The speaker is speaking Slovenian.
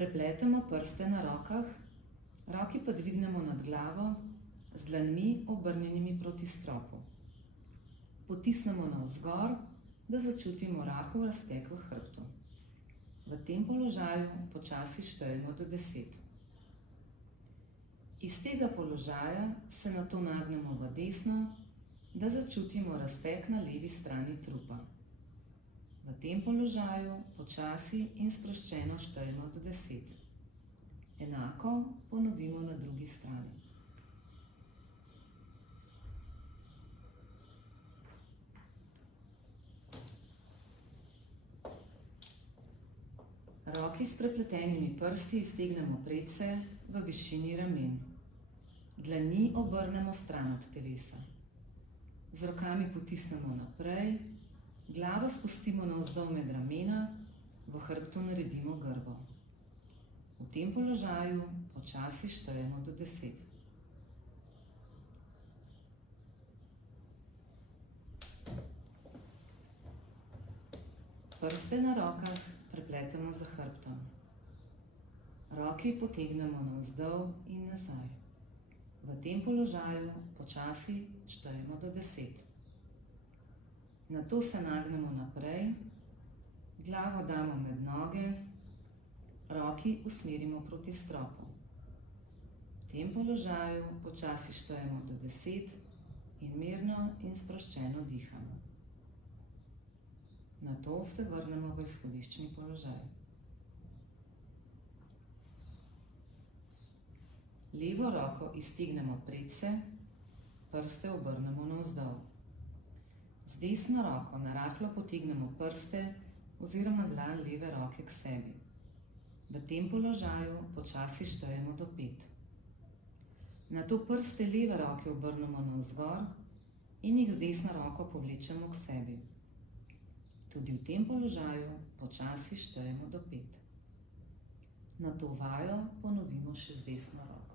Prepletemo prste na rokah, roki pa dvignemo nad glavo, z dlanmi obrnjenimi proti stropu. Potisnemo navzgor, da začutimo rahel razteg v hrbtu. V tem položaju počasi štejemo do 10. Iz tega položaja se nato nagnemo v desno, da začutimo razteg na levi strani trupa. V tem položaju počasi in sproščeno štejemo do 10. Enako ponovimo na drugi strani. Roki s prepletenimi prsti iztegnemo predse v višini ramen. Dlani obrnemo stran od telesa. Z rokami potisnemo naprej, glavo spustimo navzdol med ramena, v hrbtu naredimo grbo. V tem položaju počasi štejemo do 10. Prste na rokah prepletemo za hrbtom. Roki potegnemo navzdol in nazaj. V tem položaju počasi štejemo do 10. Nato se nagnemo naprej, glavo damo med noge, roki usmerimo proti stropu. V tem položaju počasi štejemo do 10 in mirno in sproščeno dihamo. Nato se vrnemo v izhodiščni položaj. Levo roko iztegnemo predse, prste obrnemo navzdol. Z desno roko na rahlo potegnemo prste oziroma dlan leve roke k sebi. V tem položaju počasi štejemo do 5. Nato prste leve roke obrnemo navzgor in jih z desno roko povlečemo k sebi. Tudi v tem položaju počasi štejemo do 5. Nato vajo ponovimo še z desno roko.